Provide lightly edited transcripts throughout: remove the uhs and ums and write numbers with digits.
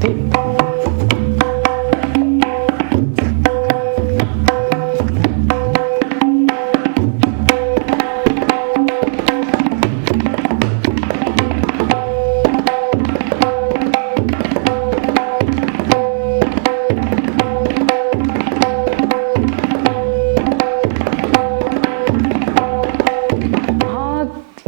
ठीक।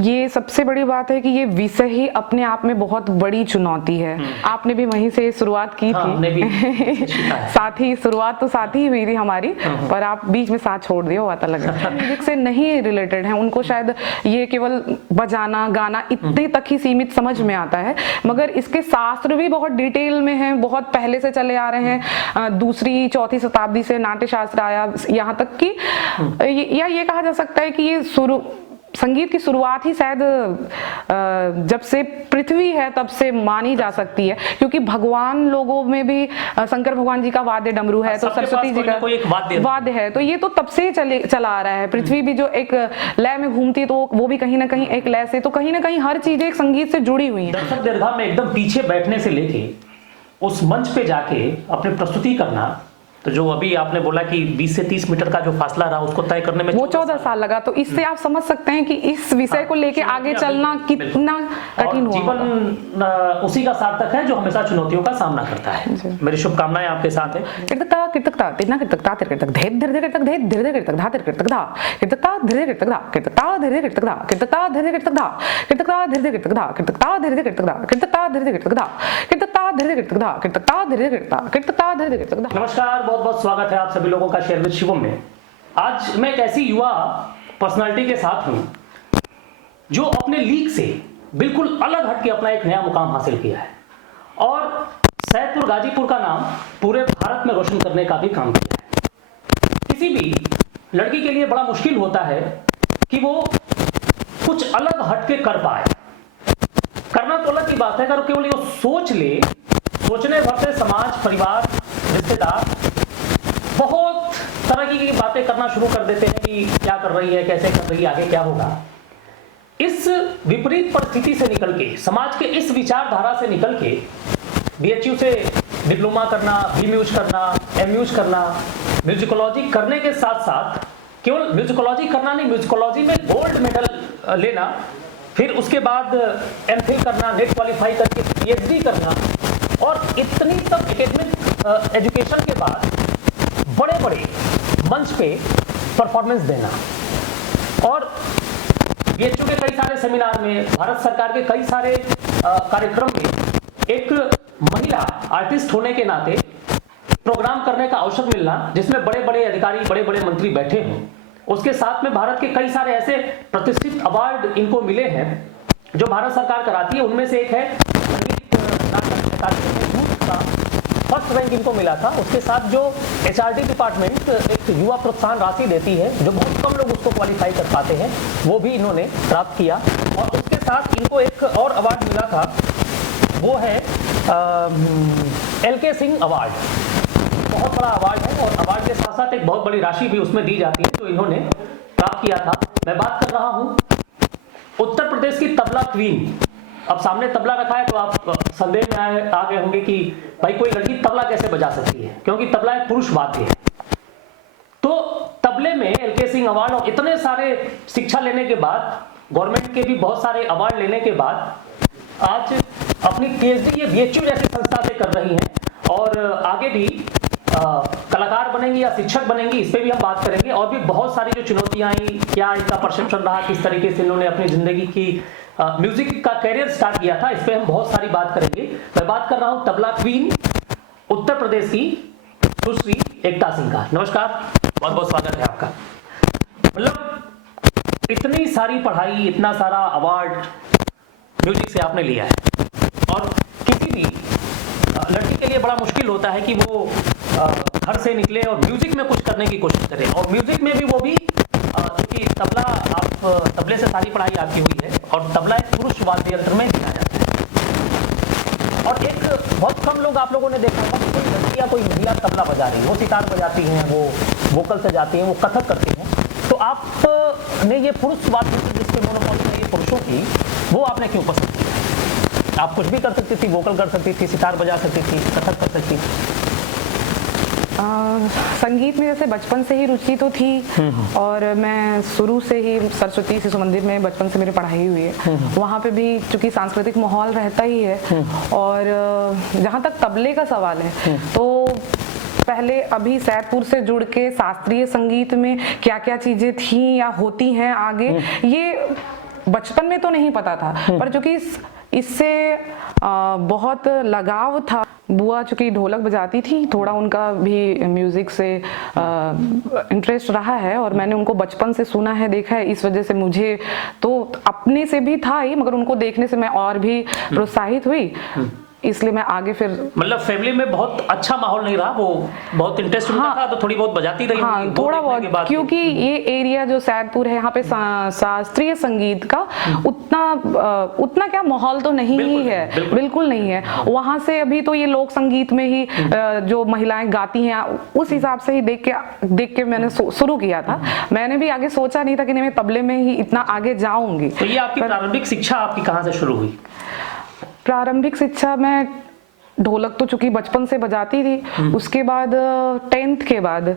ये सबसे बड़ी बात है कि ये विषय ही अपने आप में बहुत बड़ी चुनौती है। आपने भी वहीं से शुरुआत की थी। साथ ही शुरुआत तो साथ ही हुई थी हमारी, पर आप बीच में साथ छोड़ दिए, वो आता लग रहा है। म्यूजिक से नहीं रिलेटेड है, उनको शायद ये केवल बजाना गाना इतने तक ही सीमित समझ में आता है, मगर इसके शास्त्र भी बहुत डिटेल में हैं, बहुत पहले से चले आ रहे हैं। दूसरी चौथी शताब्दी से नाट्य शास्त्र आया, यहाँ तक कि या ये कहा जा सकता है कि ये संगीत की शुरुआत ही शायद जब से पृथ्वी है तब से मानी जा सकती है, क्योंकि भगवान लोगों में भी शंकर भगवान जी का वाद्य डमरू है, तो सरस्वती जी का कोई एक वाद्य है, तो ये तो तब से चला आ रहा है। पृथ्वी भी जो एक लय में घूमती है, तो वो भी कहीं ना कहीं एक लय से, तो कहीं ना कहीं हर चीजें एक संगीत से जुड़ी हुई है। दर्शक दीर्घा में एकदम पीछे बैठने से लेके उस मंच पे जाके अपनी प्रस्तुति करना, तो जो अभी आपने बोला कि 20 से 30 मीटर का जो फासला रहा उसको तय करने में वो 14 साल लगा, तो इससे आप समझ सकते हैं कि इस विषय को लेके आगे चलना कितना कठिन हुआ। जीवन उसी का सार्थक है जो हमेशा चुनौतियों का सामना करता है। मेरी शुभकामनाएं आपके साथ है। कीर्तकता कीर्तकता तिरना कीर्तकता तिर कीर्तक धे धीरे कीर्तक धे धीरे कीर्तक धा तिर कीर्तक धा कीर्तकता धीरे कीर्तक धा कीर्तकता धीरे कीर्तक धा कीर्तकता धीरे कीर्तक धा कीर्तकता धीरे कीर्तक धा कीर्तकता धीरे कीर्तक धा कीर्तकता धीरे कीर्तक धा कीर्तकता धीरे कीर्तक धा कीर्तकता धीरे कीर्तक कीर्तकता धीरे कीर्तक धा। नमस्कार, बहुत बहुत स्वागत है आप सभी लोगों का शेयर विद शिवम में। आज मैं एक ऐसी युवा पर्सनालिटी के साथ हूं जो अपने लीग से बिल्कुल अलग हट के अपना एक नया मुकाम हासिल किया है और सैदपुर गाजीपुर का नाम पूरे भारत में रोशन करने का भी काम किया है। किसी भी लड़की के लिए बड़ा मुश्किल होता है कि वो कुछ अलग हट के कर पाए। करना तो अलग की बात है, अगर केवल वो सोच ले, सोचने भर से समाज, परिवार, रिश्तेदार बहुत तरह की बातें करना शुरू कर देते हैं कि क्या कर रही है, कैसे कर रही है, आगे क्या होगा। इस विपरीत परिस्थिति से निकल के, समाज के इस विचारधारा से निकल के बीएचयू से डिप्लोमा करना, बीम्यूज करना, एमयूज करना, म्यूजिकोलॉजी करने के साथ साथ केवल म्यूजिकोलॉजी करना नहीं, म्यूजिकोलॉजी में गोल्ड मेडल लेना, फिर उसके बाद एमफिल करना, नेट क्वालिफाई करके पीएचडी करना और इतनी सब एकेडमिक एजुकेशन के बाद बड़े बड़े मंच पे परफॉर्मेंस देना और बीएचयू के कई सारे सेमिनार में, भारत सरकार के कई सारे कार्यक्रम में एक महिला आर्टिस्ट होने के नाते प्रोग्राम करने का अवसर मिलना, जिसमें बड़े बड़े अधिकारी, बड़े बड़े मंत्री बैठे हों। उसके साथ में भारत के कई सारे ऐसे प्रतिष्ठित अवार्ड इनको मिले हैं जो भारत सरकार कराती है। उनमें से एक है फर्स्ट रैंक इनको मिला था। उसके साथ जो एचआरडी डिपार्टमेंट एक युवा प्रोत्साहन राशि देती है, जो बहुत कम लोग उसको क्वालिफाई कर पाते हैं, वो भी इन्होंने प्राप्त किया। और उसके साथ इनको एक और अवार्ड मिला था, वो है एलके सिंह अवार्ड। बहुत बड़ा अवार्ड है और अवार्ड के साथ साथ एक बहुत बड़ी राशि भी उसमें दी जाती है जो इन्होंने प्राप्त किया था। मैं बात कर रहा हूं उत्तर प्रदेश की तबला क्वीन। अब सामने तबला रखा है तो आप संदेह में आ गए होंगे कि भाई कोई लड़की तबला कैसे बजा सकती है, क्योंकि तबला एक पुरुष वाद्य है। तो तबले में एलके सिंह अवार्ड और इतने सारे शिक्षा लेने के बाद, गवर्नमेंट के भी बहुत सारे अवार्ड लेने के बाद आज अपनी पीएचडी ये बीएचयू जैसी संस्था से कर रही हैं और आगे भी कलाकार बनेंगी या शिक्षक बनेंगी, इस पे भी हम बात करेंगे। और भी बहुत सारी जो चुनौतियां आई, क्या इनका परसेप्शन रहा, किस तरीके से इन्होंने अपनी जिंदगी की म्यूजिक का कैरियर स्टार्ट किया था, इस पे हम बहुत सारी बात करेंगे। मैं बात कर रहा हूं तबला क्वीन उत्तर प्रदेश की सुश्री एकता सिंह का। नमस्कार, बहुत बहुत स्वागत है आपका। मतलब इतनी सारी पढ़ाई, इतना सारा अवार्ड म्यूजिक से आपने लिया है और किसी भी लड़की के लिए बड़ा मुश्किल होता है कि वो घर से निकले और म्यूजिक में कुछ करने की कोशिश करे। और म्यूजिक में भी वो भी क्योंकि तबला, आप तबले से सारी पढ़ाई आपकी हुई है और तबला एक पुरुष वाद्य यंत्र में दिया जाता है। और एक बहुत कम लोग आप लोगों ने देखा होगा कोई लड़की या कोई महिला तबला बजा रही है, वो सितार बजाती हैं, वो वोकल से जाती हैं, वो कथक करती हैं। तो आपने ये पुरुष वाद्य यंत्र जिसके मोनोपोली है ये पुरुषों की, वो आपने क्यों पसंद किया? आप कुछ भी कर सकती थी, वोकल कर सकती थी, सितार बजा सकती थी, कथक कर सकती थी? संगीत में जैसे बचपन से ही रुचि तो थी और मैं शुरू से ही सरस्वती शिशु मंदिर में बचपन से मेरी पढ़ाई हुई है। वहाँ पे भी चूंकि सांस्कृतिक माहौल रहता ही है। और जहाँ तक तबले का सवाल है तो पहले अभी सैदपुर से जुड़ के शास्त्रीय संगीत में क्या क्या चीजें थी या होती हैं आगे, ये बचपन में तो नहीं पता था, पर चूंकि इससे बहुत लगाव था। बुआ चूंकि ढोलक बजाती थी, थोड़ा उनका भी म्यूजिक से इंटरेस्ट रहा है और मैंने उनको बचपन से सुना है, देखा है। इस वजह से मुझे तो अपने से भी था ही, मगर उनको देखने से मैं और भी प्रोत्साहित हुई, इसलिए मैं आगे फिर मतलब फैमिली में बहुत अच्छा माहौल नहीं रहा, वो बहुत इंटरेस्ट उनका था तो थोड़ी बहुत बजाती रही। हाँ, थोड़ा बहुत, क्योंकि ये एरिया जो सैदपुर है यहाँ पे शास्त्रीय संगीत का उतना क्या माहौल तो नहीं ही है, बिल्कुल नहीं है। वहां से अभी तो ये लोक संगीत में ही जो महिलाएं गाती हैं उस हिसाब से ही देख के मैंने शुरू किया था। मैंने भी आगे सोचा नहीं था कि मैं तबले में ही इतना आगे जाऊंगी। तो ये आपकी प्रारंभिक शिक्षा आपकी कहाँ से शुरू हुई? प्रारंभिक शिक्षा मैं ढोलक तो चूंकि बचपन से बजाती थी, उसके बाद 10th के बाद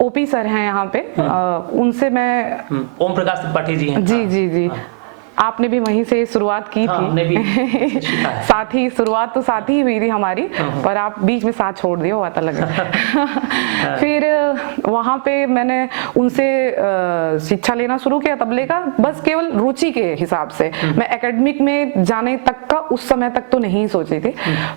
ओपी सर हैं यहाँ पे, उनसे मैं ओम प्रकाश त्रिपाठी जी हैं। जी आपने भी वहीं से शुरुआत की थी। साथ ही शुरुआत तो साथ ही हुई थी हमारी, पर आप बीच में साथ छोड़ दिए, हुआ था लगा। फिर वहाँ पे मैंने उनसे शिक्षा लेना शुरू किया तबले का, बस केवल रुचि के हिसाब से। मैं एकेडमिक में जाने तक का उस समय तक तो नहीं सोची थी,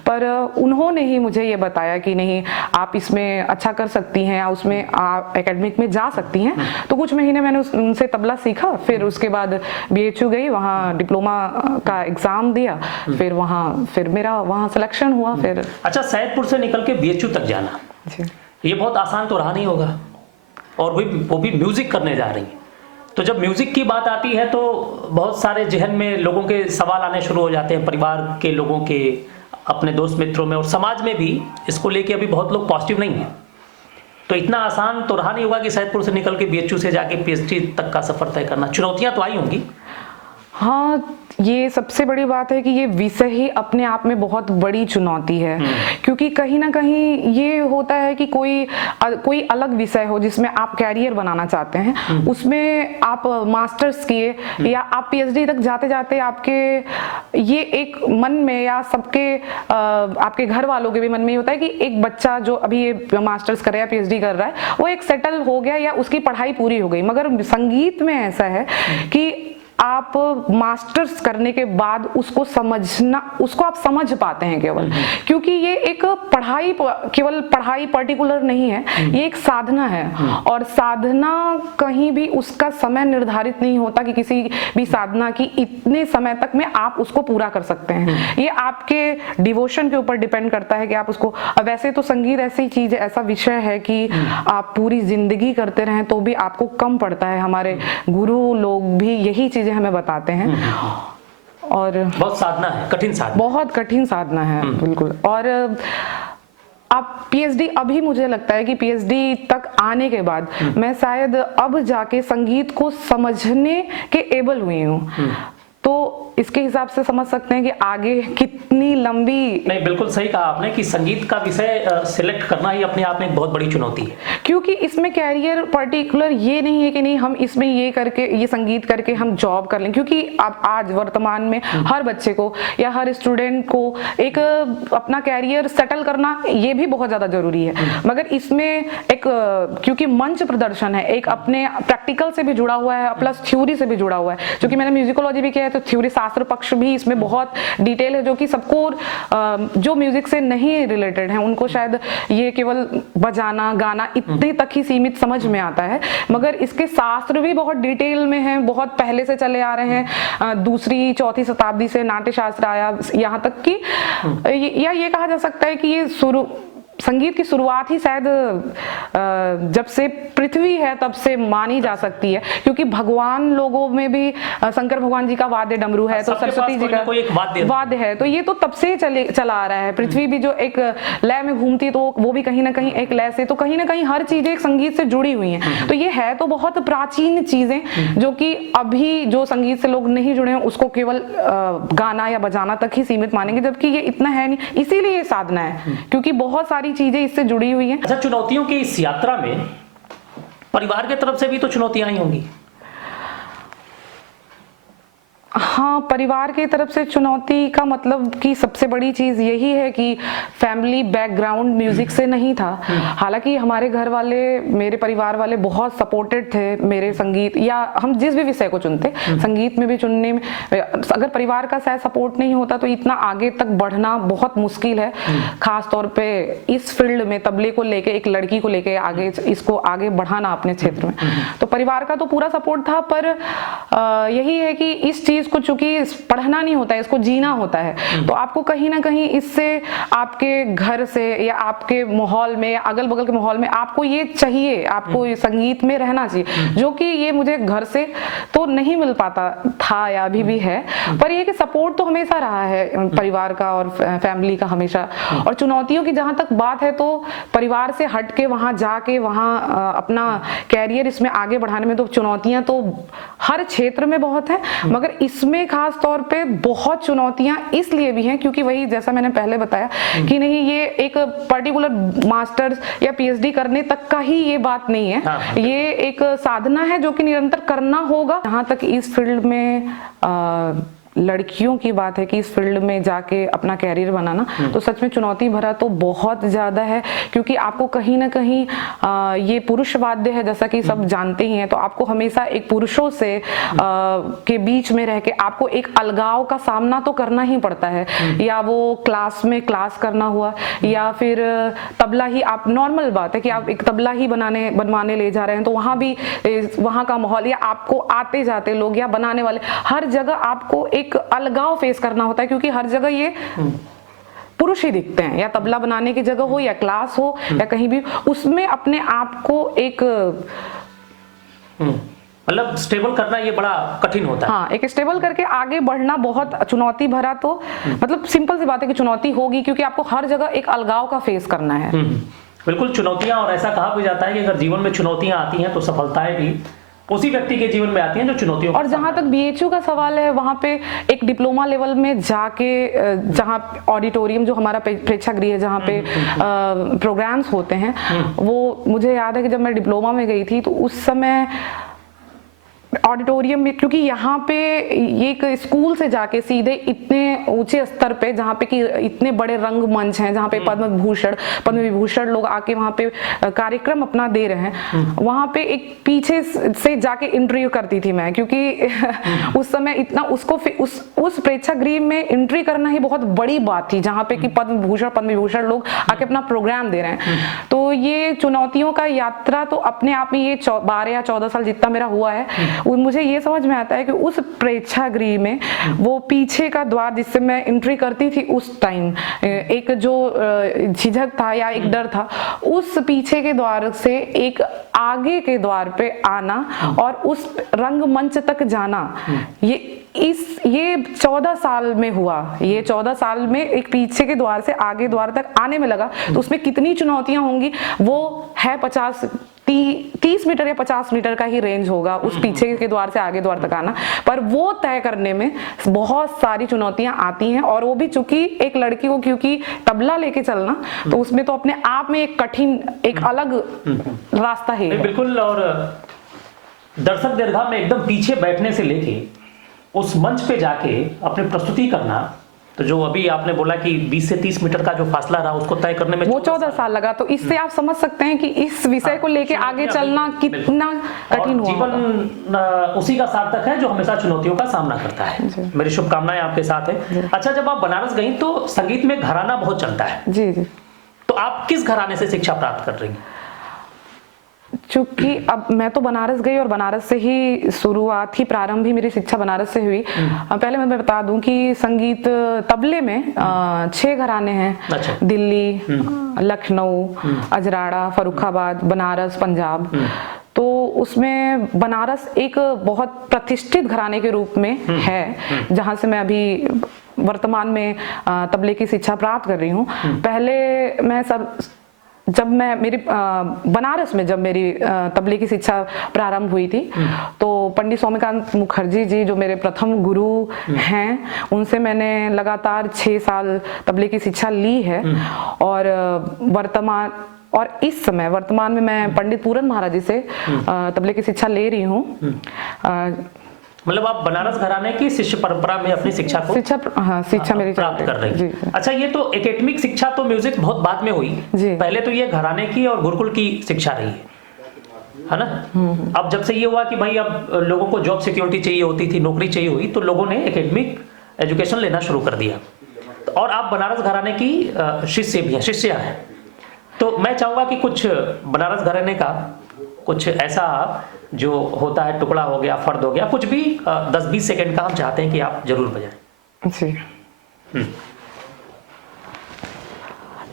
पर उन्होंने ही मुझे ये बताया कि नहीं, आप इसमें अच्छा कर सकती हैं या उसमें आप एकेडमिक में जा सकती हैं। तो कुछ महीने मैंने उनसे तबला सीखा, फिर उसके बाद BHU गई, वहाँ डिप्लोमा का एग्जाम दिया, फिर मेरा वहाँ सिलेक्शन हुआ। फिर अच्छा, सैदपुर से निकल के BHU तक जाना ये बहुत आसान तो रहा नहीं होगा, और वो भी म्यूजिक करने जा रही है। तो जब म्यूजिक की बात आती है तो बहुत सारे जहन में लोगों के सवाल आने शुरू हो जाते हैं, परिवार के लोगों के, अपने दोस्त मित्रों में और समाज में भी इसको लेके अभी बहुत लोग पॉजिटिव नहीं है। तो इतना आसान तो रहा नहीं होगा कि सैदपुर से निकल के BHU से जाके PhD तक का सफर तय करना। चुनौतियां तो आई होंगी। हाँ, ये सबसे बड़ी बात है कि ये विषय ही अपने आप में बहुत बड़ी चुनौती है, क्योंकि कहीं ना कहीं ये होता है कि कोई अलग विषय हो जिसमें आप कैरियर बनाना चाहते हैं, उसमें आप मास्टर्स किए या आप PhD तक जाते जाते आपके ये एक मन में या आपके घर वालों के भी मन में होता है कि एक बच्चा जो अभी ये मास्टर्स कर रहा है, PhD कर रहा है, वो एक सेटल हो गया या उसकी पढ़ाई पूरी हो गई। मगर संगीत में ऐसा है कि आप मास्टर्स करने के बाद उसको आप समझ पाते हैं केवल, क्योंकि ये एक केवल पढ़ाई पर्टिकुलर नहीं है, ये एक साधना है। और साधना कहीं भी उसका समय निर्धारित नहीं होता कि किसी भी साधना की इतने समय तक में आप उसको पूरा कर सकते हैं। ये आपके डिवोशन के ऊपर डिपेंड करता है कि आप उसको, वैसे तो संगीत ऐसी चीज, ऐसा विषय है कि आप पूरी जिंदगी करते रहें तो भी आपको कम पड़ता है। हमारे गुरु लोग भी यही चीज हमें बताते हैं। और बहुत साधना है, कठिन साधना, बहुत कठिन साधना है, बिल्कुल। और आप PhD, अभी मुझे लगता है कि PhD तक आने के बाद मैं शायद अब जाके संगीत को समझने के एबल हुई हूँ। तो इसके हिसाब से समझ सकते हैं कि आगे कितनी लंबी। नहीं, बिल्कुल सही कहा आपने कि संगीत का विषय सिलेक्ट करना ही अपने आप में एक बहुत बड़ी चुनौती है, क्योंकि इसमें कैरियर पर्टिकुलर ये नहीं है कि नहीं हम इसमें ये संगीत करके हम जॉब कर लें, क्योंकि अब आज वर्तमान में हर बच्चे को या हर स्टूडेंट को एक अपना कैरियर सेटल करना ये भी बहुत ज्यादा जरूरी है। मगर इसमें एक क्योंकि मंच प्रदर्शन है, एक अपने प्रैक्टिकल से भी जुड़ा हुआ है प्लस थ्योरी से भी जुड़ा हुआ है। क्योंकि मैंने म्यूजिकोलॉजी भी किया है तो थ्योरी शास्त्र पक्ष भी इसमें बहुत डिटेल है, जो कि सबको जो म्यूजिक से नहीं रिलेटेड है उनको शायद ये केवल बजाना गाना इतने तक ही सीमित समझ में आता है। मगर इसके शास्त्र भी बहुत डिटेल में है, बहुत पहले से चले आ रहे हैं। 2री 4थी शताब्दी से नाट्य शास्त्र आया, यहाँ तक कि या ये कहा जा सकता है कि ये संगीत की शुरुआत ही शायद जब से पृथ्वी है तब से मानी जा सकती है, क्योंकि भगवान लोगों में भी शंकर भगवान जी का वाद्य डमरू है, तो सरस्वती जी का कोई एक वाद्य है, तो ये तो तब से चला आ रहा है। पृथ्वी भी जो एक लय में घूमती तो वो भी कहीं ना कहीं एक लय से, तो कहीं ना कहीं हर चीजें एक संगीत से जुड़ी हुई हैं। तो ये है तो बहुत प्राचीन चीजें जो कि अभी जो संगीत से लोग नहीं जुड़े हैं उसको केवल गाना या बजाना तक ही सीमित मानेंगे, जबकि ये इतना है नहीं, इसीलिए ये साधना है, क्योंकि बहुत सारी चीजें इससे जुड़ी हुई हैं। अच्छा, चुनौतियों की इस यात्रा में परिवार की तरफ से भी तो चुनौतियां ही होंगी। हाँ, परिवार की तरफ से चुनौती का मतलब कि सबसे बड़ी चीज यही है कि फैमिली बैकग्राउंड म्यूजिक से नहीं था। हालांकि हमारे घर वाले, मेरे परिवार वाले बहुत सपोर्टेड थे मेरे संगीत या हम जिस भी विषय को चुनते, संगीत में भी चुनने में। अगर परिवार का शायद सपोर्ट नहीं होता तो इतना आगे तक बढ़ना बहुत मुश्किल है, खास तौर पे इस फील्ड में, तबले को लेके, एक लड़की को लेके आगे इसको आगे बढ़ाना अपने क्षेत्र में। तो परिवार का तो पूरा सपोर्ट था, पर यही है कि इस चीज को, चूंकि पढ़ना नहीं होता है, इसको जीना होता है, तो आपको कहीं ना कहीं इससे आपके घर से या आपके माहौल में या अगल बगल के माहौल में आपको ये चाहिए, आपको ये संगीत में रहना चाहिए, जो कि ये मुझे घर से तो नहीं मिल पाता था या अभी भी है, पर ये कि सपोर्ट तो हमेशा रहा है परिवार का और फैमिली का हमेशा। और चुनौतियों की जहां तक बात है तो परिवार से हट के वहां जाके वहां अपना कैरियर इसमें आगे बढ़ाने में तो चुनौतियां तो हर क्षेत्र में बहुत है, मगर इसमें खास तौर पे बहुत चुनौतियां इसलिए भी हैं क्योंकि वही जैसा मैंने पहले बताया कि नहीं, ये एक पर्टिकुलर मास्टर्स या पीएचडी करने तक का ही ये बात नहीं है। हाँ। ये एक साधना है जो कि निरंतर करना होगा। जहां तक इस फील्ड में लड़कियों की बात है कि इस फील्ड में जाके अपना कैरियर बनाना, तो सच में चुनौती भरा तो बहुत ज्यादा है, क्योंकि आपको कहीं ना कहीं ये पुरुष वाद्य है जैसा कि सब जानते ही हैं, तो आपको हमेशा एक पुरुषों से के बीच में रह के आपको एक अलगाव का सामना तो करना ही पड़ता है। या वो क्लास में क्लास करना हुआ, या फिर तबला ही, आप नॉर्मल बात है कि आप एक तबला ही बनवाने ले जा रहे हैं, तो वहां भी वहां का माहौल या आपको आते जाते लोग या बनाने वाले, हर जगह आपको एक अलगाव फेस करना होता है, क्योंकि हर जगह ये पुरुष ही दिखते हैं, या तबला बनाने की जगह हो या क्लास हो या कहीं भी, उसमें अपने आप को एक मतलब स्टेबल करना ये बड़ा कठिन होता है। हाँ, एक स्टेबल करके आगे बढ़ना बहुत चुनौती भरा, तो मतलब सिंपल सी बात है कि चुनौती होगी, क्योंकि आपको हर जगह एक अलगाव का फेस करना है। बिल्कुल, चुनौतियां, और ऐसा कहा भी जाता है कि अगर जीवन में चुनौतियां आती हैं तो सफलताएं भी उसी व्यक्ति के जीवन में आती हैं जो चुनौतियों। और जहां तक बीएचयू का सवाल है, वहां पे एक डिप्लोमा लेवल में जाके, जहां ऑडिटोरियम जो हमारा प्रेक्षागृह है जहां पे प्रोग्राम्स होते हैं, वो मुझे याद है कि जब मैं डिप्लोमा में गई थी तो उस समय ऑडिटोरियम में, क्योंकि यहाँ पे ये एक स्कूल से जाके सीधे इतने ऊंचे स्तर पे, जहाँ पे कि इतने बड़े रंगमंच हैं, जहाँ पे पद्म विभूषण लोग आके वहाँ पे कार्यक्रम अपना दे रहे हैं, वहाँ पे एक पीछे से जाके इंटरव्यू करती थी मैं, क्योंकि उस समय इतना उस प्रेक्षागृह में एंट्री करना ही बहुत बड़ी बात थी, जहाँ पे कि पद्म विभूषण लोग आके अपना प्रोग्राम दे रहे हैं। तो ये चुनौतियों का यात्रा तो अपने आप में, ये 12 या 14 साल जितना मेरा हुआ है, मुझे ये समझ में आता है कि उस प्रेक्षागृह में वो पीछे का द्वार जिससे मैं एंट्री करती थी, उस टाइम एक जो झिझक था या एक डर था, उस पीछे के द्वार से एक आगे के द्वार पे आना और उस रंगमंच तक जाना, ये 14 साल में हुआ। ये 14 साल में एक पीछे के द्वार से आगे द्वार तक आने में लगा, तो उसमें कितनी चुनौतियां होंगी, वो है 30 मीटर या 50 मीटर का ही रेंज होगा उस पीछे के द्वार से आगे द्वार तक आना, पर वो तय करने में बहुत सारी चुनौतियां आती हैं। और वो भी चूंकि एक लड़की को, क्योंकि तबला लेके चलना, तो उसमें तो अपने आप में एक कठिन, एक अलग रास्ता है। बिल्कुल, और दर्शक दीर्घा में एकदम पीछे बैठने से लेके उस मंच पे जाके अपनी प्रस्तुति करना, तो जो अभी आपने बोला कि 20 से 30 मीटर का जो फासला रहा उसको तय करने में वो 14 साल लगा, तो इससे आप समझ सकते हैं कि इस विषय को लेके आगे चलना कितना कठिन हुआ। जीवन उसी का सार्थक है जो हमेशा चुनौतियों का सामना करता है। मेरी शुभकामनाएं आपके साथ है। अच्छा, जब आप बनारस गई तो संगीत में घराना बहुत चलता है। जी जी। तो आप किस घराने से शिक्षा प्राप्त कर रही हैं? चूंकि अब मैं तो बनारस गई और बनारस से ही शुरुआत ही प्रारंभ ही मेरी शिक्षा बनारस से हुई। पहले मैं बता दूं कि संगीत तबले में 6 घराने हैं। अच्छा। दिल्ली, लखनऊ, अजराड़ा, फर्रुखाबाद, बनारस, पंजाब। तो उसमें बनारस एक बहुत प्रतिष्ठित घराने के रूप में है, जहां से मैं अभी वर्तमान में तबले की शिक्षा प्राप्त कर रही हूँ। पहले मैं जब मेरी बनारस में जब मेरी तबले की शिक्षा प्रारंभ हुई थी, तो पंडित सौम्यकांत मुखर्जी जी जो मेरे प्रथम गुरु हैं, उनसे मैंने लगातार 6 साल तबले की शिक्षा ली है। और इस समय वर्तमान में मैं पंडित पूरन महाराज जी से तबले की शिक्षा ले रही हूँ। मतलब आप बनारस घराने की शिष्य परंपरा में अपनी शिक्षा मेरी प्राप्त कर रही है। अच्छा, ये तो एकेडमिक शिक्षा तो म्यूजिक बहुत बाद में हुई, पहले तो ये घराने की और गुरुकुल की शिक्षा रही है ना। अब जब से ये हुआ कि भाई अब लोगों को जॉब सिक्योरिटी चाहिए होती थी, नौकरी चाहिए हुई, तो लोगों ने एकेडमिक एजुकेशन लेना शुरू कर दिया। और आप बनारस घराने की शिष्या हैं। तो मैं चाहूंगा कि कुछ बनारस घराने का कुछ ऐसा जो होता है, टुकड़ा हो गया, फर्द हो गया, कुछ भी 10-20 सेकंड का हम चाहते हैं कि आप जरूर बजाएं। जी।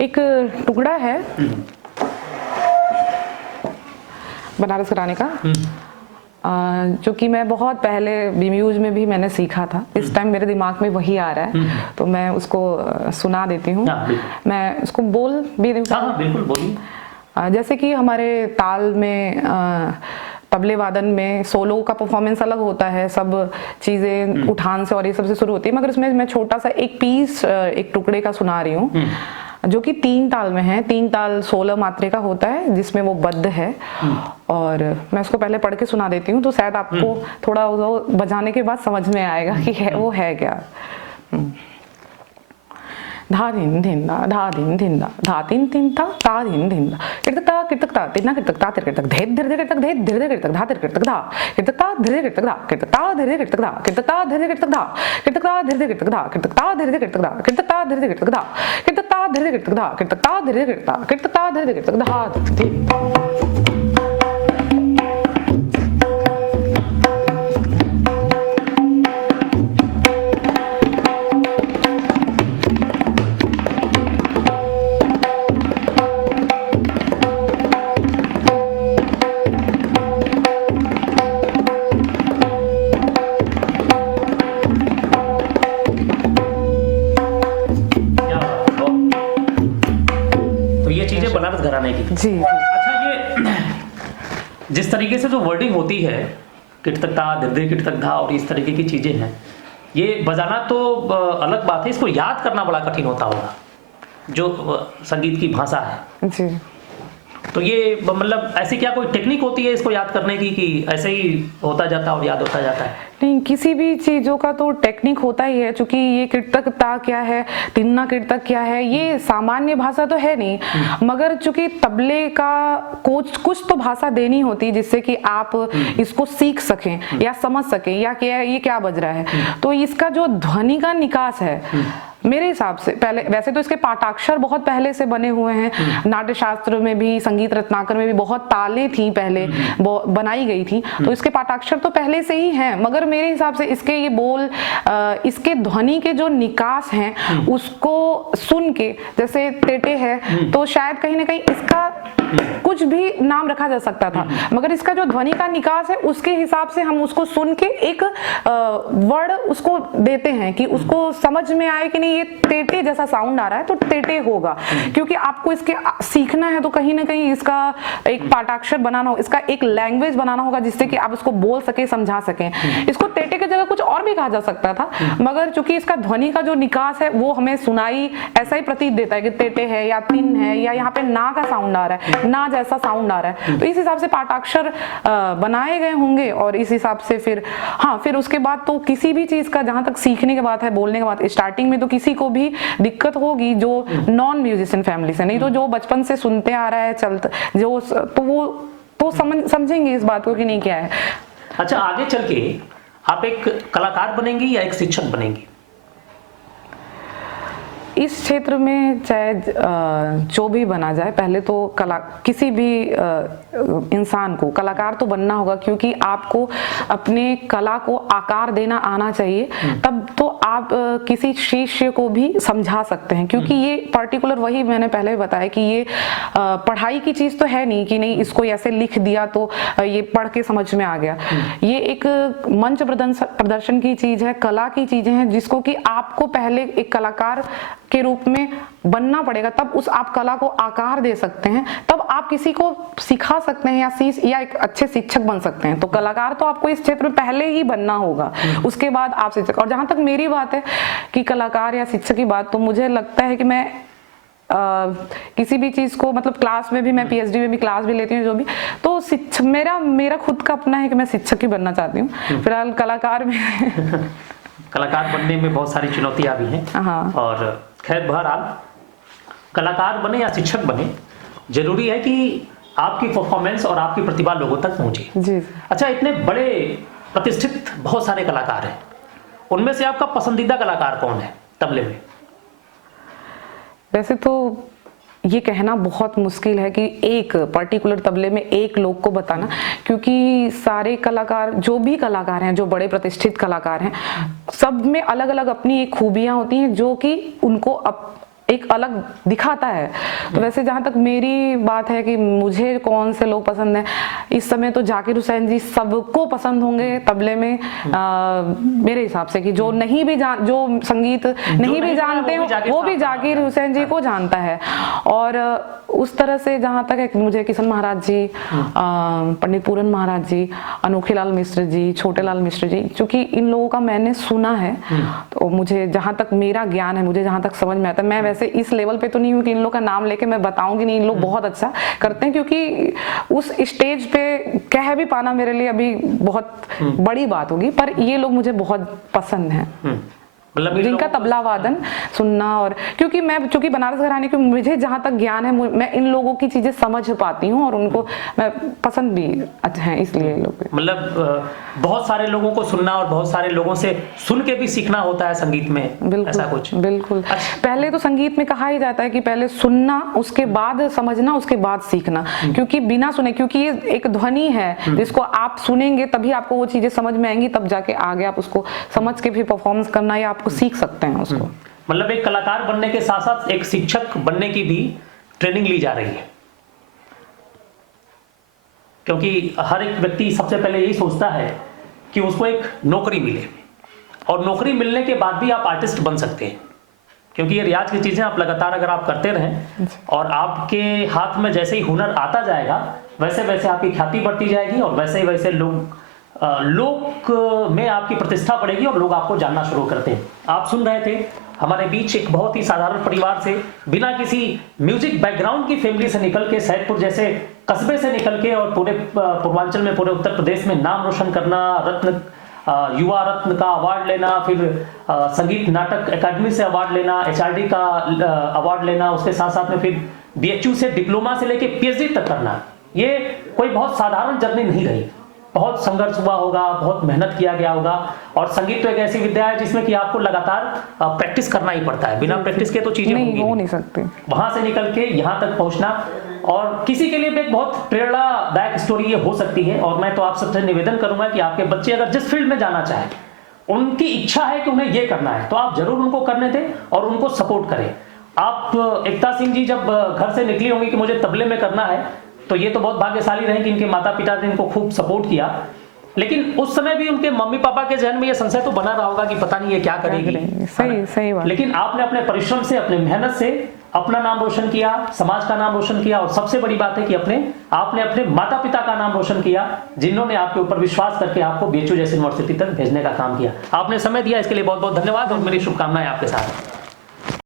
एक टुकड़ा है बनारस घराने का, जो कि मैं बहुत पहले बीम्यूज में भी मैंने सीखा था। इस टाइम मेरे दिमाग में वही आ रहा है, तो मैं उसको सुना देती हूँ। मैं उसको बोल भी दूँ? हाँ, बिल्कुल बोलिए। जैसे कि हमारे ताल में तबले वादन में सोलो का परफॉर्मेंस अलग होता है, सब चीज़ें उठान से और ये सब से शुरू होती है, मगर उसमें मैं छोटा सा एक पीस, एक टुकड़े का सुना रही हूँ, जो कि 3 ताल में है। 3 ताल 16 मात्रे का होता है, जिसमें वो बद्ध है। और मैं उसको पहले पढ़ के सुना देती हूँ, तो शायद आपको थोड़ा बजाने के बाद समझ में आएगा कि वो है क्या। धा धिन धिन धा धा धिन धिन धा धा तिन तिन ता ता धिन धिन धा किरतक ता तिना किरतक ता तिर किरतक धे धीरे धीरे किरतक धे धीरे धीरे किरतक धा तिर किरतक धा किरतक ता धीरे किरतक धा किरतक ता धीरे किरतक धा किरतक ता धीरे किरतक धा किरतक ता धीरे किरतक धा किरतक ता धीरे किरतक धा किरतक ता धीरे किरतक धा किरतक ता धीरे किरतक धा किरतक ता धीरे किरतक धा किरतक ता धीरे किरतक धा। जी। अच्छा, ये जिस तरीके से जो वर्डिंग होती है, किटतक ता धीरे किटतक धा और इस तरीके की चीजें हैं, ये बजाना तो अलग बात है, इसको याद करना बड़ा कठिन होता होगा, जो संगीत की भाषा है। जी। तो ये मतलब ऐसी क्या कोई टेक्निक होती है इसको याद करने की, कि ऐसे ही होता जाता है और याद होता जाता है? नहीं, किसी भी चीजों का तो टेक्निक होता ही है, क्योंकि ये किरतक ता क्या है, तिन्ना किरतक क्या है, ये सामान्य भाषा तो है नहीं, मगर चूंकि तबले का कुछ तो भाषा देनी होती है जिससे कि आप इसको सीख सकें या समझ सकें, या क्या ये क्या बज रहा है। तो इसका जो ध्वनि का निकास है, मेरे हिसाब से पहले, वैसे तो इसके पाठाक्षर बहुत पहले से बने हुए हैं, नाट्य शास्त्र में भी, संगीत रत्नाकर में भी बहुत तालें थी पहले बनाई गई थी, तो इसके पाठाक्षर तो पहले से ही हैं, मगर मेरे हिसाब से इसके ये बोल, इसके ध्वनि के जो निकास हैं उसको सुन के, जैसे तेटे है तो शायद कहीं ना कहीं इसका कुछ भी नाम रखा जा सकता था, मगर इसका जो ध्वनि का निकास है उसके हिसाब से हम उसको सुन के एक वर्ड उसको देते हैं कि उसको समझ में आए कि नहीं ये तेटे जैसा साउंड आ रहा है तो तेटे होगा, क्योंकि आपको इसके सीखना है तो कहीं ना कहीं इसका एक पाठाक्षर बनाना हो, इसका एक लैंग्वेज बनाना होगा जिससे कि आप इसको बोल सके, समझा सकें। इसको तेटे की जगह कुछ और भी कहा जा सकता था, मगर चूंकि इसका ध्वनि का जो निकास है वो हमें सुनाई ऐसा ही प्रतीत देता है कि तेटे है या तिन है, या यहाँ पे ना का साउंड आ रहा है, ना जैसा साउंड आ रहा है, तो इस हिसाब से पाठाक्षर बनाए गए होंगे। और इस हिसाब से फिर उसके बाद तो किसी भी चीज का, जहां तक सीखने की बात है, बोलने की बात, स्टार्टिंग में तो किसी को भी दिक्कत होगी जो नॉन म्यूजिशियन फैमिली से, नहीं तो जो बचपन से सुनते आ रहा है चलता जो, तो वो तो समझेंगे इस बात को कि नहीं क्या है। अच्छा, आगे चल के आप एक कलाकार बनेंगी या एक शिक्षक बनेंगी? इस क्षेत्र में चाहे जो भी बना जाए, पहले तो किसी भी इंसान को कलाकार तो बनना होगा, क्योंकि आपको अपने कला को आकार देना आना चाहिए, तब तो आप किसी शिष्य को भी समझा सकते हैं। क्योंकि ये पर्टिकुलर, वही मैंने पहले भी बताया कि ये पढ़ाई की चीज तो है नहीं कि नहीं इसको ऐसे लिख दिया तो ये पढ़ के समझ में आ गया। ये एक मंच प्रदर्शन की चीज है, कला की चीजें हैं, जिसको कि आपको पहले एक कलाकार के रूप में बनना पड़ेगा, तब उस आप कला को आकार दे सकते हैं, तब आप किसी को सिखा सकते हैं या एक अच्छे शिक्षक बन सकते हैं। तो कलाकार तो आपको इस क्षेत्र में पहले ही बनना होगा, उसके बाद आप शिक्षक। और जहां तक मेरी बात है कि कलाकार या शिक्षक की बात, तो मुझे लगता है कि मैं किसी भी चीज को, मतलब क्लास में भी, मैं पीएचडी में भी क्लास भी लेती हूँ जो भी, तो शिक्षक मेरा खुद का अपना है कि मैं शिक्षक ही बनना चाहती हूँ। फिलहाल कलाकार में कलाकार बनने में बहुत सारी चुनौतियां भी हैं। हाँ। और खैर बहरहाल कलाकार बने या शिक्षक बने, जरूरी है कि आपकी परफॉर्मेंस और आपकी प्रतिभा लोगों तक पहुंचे। जी। अच्छा, इतने बड़े प्रतिष्ठित बहुत सारे कलाकार हैं, उनमें से आपका पसंदीदा कलाकार कौन है तबले में? वैसे तो ये कहना बहुत मुश्किल है कि एक पर्टिकुलर तबले में एक लोग को बताना, क्योंकि सारे कलाकार, जो भी कलाकार हैं, जो बड़े प्रतिष्ठित कलाकार हैं, सब में अलग अलग अपनी एक खूबियां होती हैं जो कि उनको एक अलग दिखाता है। तो वैसे जहाँ तक मेरी बात है कि मुझे कौन से लोग पसंद हैं, इस समय तो जाकिर हुसैन जी सबको पसंद होंगे तबले में, मेरे हिसाब से, कि जो नहीं भी जो संगीत नहीं भी जानते हो वो भी जाकिर हुसैन जी को जानता है। और उस तरह से जहाँ तक है, मुझे किशन महाराज जी, पंडित पूरन महाराज जी, अनोखीलाल मिश्र जी, छोटेलाल मिश्र जी, क्योंकि इन लोगों का मैंने सुना है, तो मुझे जहाँ तक मेरा ज्ञान है, मुझे जहाँ तक समझ में आता है, मैं वैसे इस लेवल पे तो नहीं हूँ कि इन लोग का नाम लेके मैं बताऊंगी नहीं, इन लोग बहुत अच्छा करते हैं, क्योंकि उस स्टेज पे कह भी पाना मेरे लिए अभी बहुत बड़ी बात होगी, पर ये लोग मुझे बहुत पसंद हैं, जिनका तबला वादन सुनना। और क्योंकि मैं चूंकि बनारस घराने की, मुझे जहाँ तक ज्ञान है, मैं इन लोगों की चीजें समझ पाती हूँ और उनको मैं पसंद भी अच्छा है, इसलिए लोग। मतलब बहुत सारे लोगों को सुनना और बहुत सारे लोगों से सुन के भी सीखना होता है संगीत में। बिल्कुल, ऐसा कुछ? बिल्कुल। पहले तो संगीत में कहा ही जाता है कि पहले सुनना, उसके बाद समझना, उसके बाद सीखना, क्योंकि बिना सुने, क्योंकि ये एक ध्वनि है जिसको आप सुनेंगे तभी आपको वो चीजें समझ में आएंगी, तब जाके आगे आप उसको समझ के भी परफॉर्मेंस करना या आपको सीख सकते हैं उसको। मतलब एक कलाकार बनने के साथ साथ एक शिक्षक बनने की भी ट्रेनिंग ली जा रही है, क्योंकि हर एक व्यक्ति सबसे पहले यही सोचता है कि उसको एक नौकरी मिले, और नौकरी मिलने के बाद भी आप आर्टिस्ट बन सकते हैं, क्योंकि ये रियाज की चीजें आप लगातार अगर आप करते रहें और आपके हाथ में जैसे ही हुनर आता जाएगा, वैसे वैसे आपकी ख्याति बढ़ती जाएगी और वैसे ही वैसे लोक में आपकी प्रतिष्ठा बढ़ेगी और लोग आपको जानना शुरू करते हैं। आप सुन रहे थे हमारे बीच एक बहुत ही साधारण परिवार से, बिना किसी म्यूजिक बैकग्राउंड की फैमिली से निकल के, सैदपुर जैसे कस्बे से निकल के और पूरे पूर्वांचल में, पूरे उत्तर प्रदेश में नाम रोशन करना, युवा रत्न का अवार्ड लेना, फिर संगीत नाटक अकादमी से अवार्ड लेना, HRD का अवार्ड लेना, उसके साथ साथ में फिर BHU से डिप्लोमा से लेके PhD तक करना, ये कोई बहुत साधारण जर्नी नहीं रही। बहुत संघर्ष हुआ होगा, बहुत मेहनत किया गया होगा, और संगीत तो एक ऐसी विद्या है जिसमें कि आपको लगातार प्रैक्टिस करना ही पड़ता है, बिना प्रैक्टिस के तो चीजें हो नहीं सकती। वहां से निकल के यहाँ तक पहुंचना, और किसी के लिए भी एक बहुत प्रेरणादायक स्टोरी ये हो सकती है। और मैं तो आप सबसे निवेदन करूंगा कि आपके बच्चे अगर जिस फील्ड में जाना चाहे, उनकी इच्छा है कि उन्हें ये करना है, तो आप जरूर उनको करने दें और उनको सपोर्ट करें। आप एकता सिंह जी जब घर से निकली होंगी कि मुझे तबले में करना है, तो ये तो बहुत भाग्यशाली रहे कि इनके माता पिता ने इनको खूब सपोर्ट किया, लेकिन उस समय भी उनके मम्मी पापा के जहन में ये संशय तो बना रहा होगा कि पता नहीं ये क्या करेगी। सही बात। लेकिन आपने अपने परिश्रम से, अपने मेहनत से अपना नाम रोशन किया, समाज का नाम रोशन किया, और सबसे बड़ी बात है कि आपने अपने माता पिता का नाम रोशन किया, जिन्होंने आपके ऊपर विश्वास करके आपको BHU जैसी यूनिवर्सिटी तक भेजने का काम किया। आपने समय दिया, इसके लिए बहुत बहुत धन्यवाद और मेरी शुभकामनाएं आपके साथ।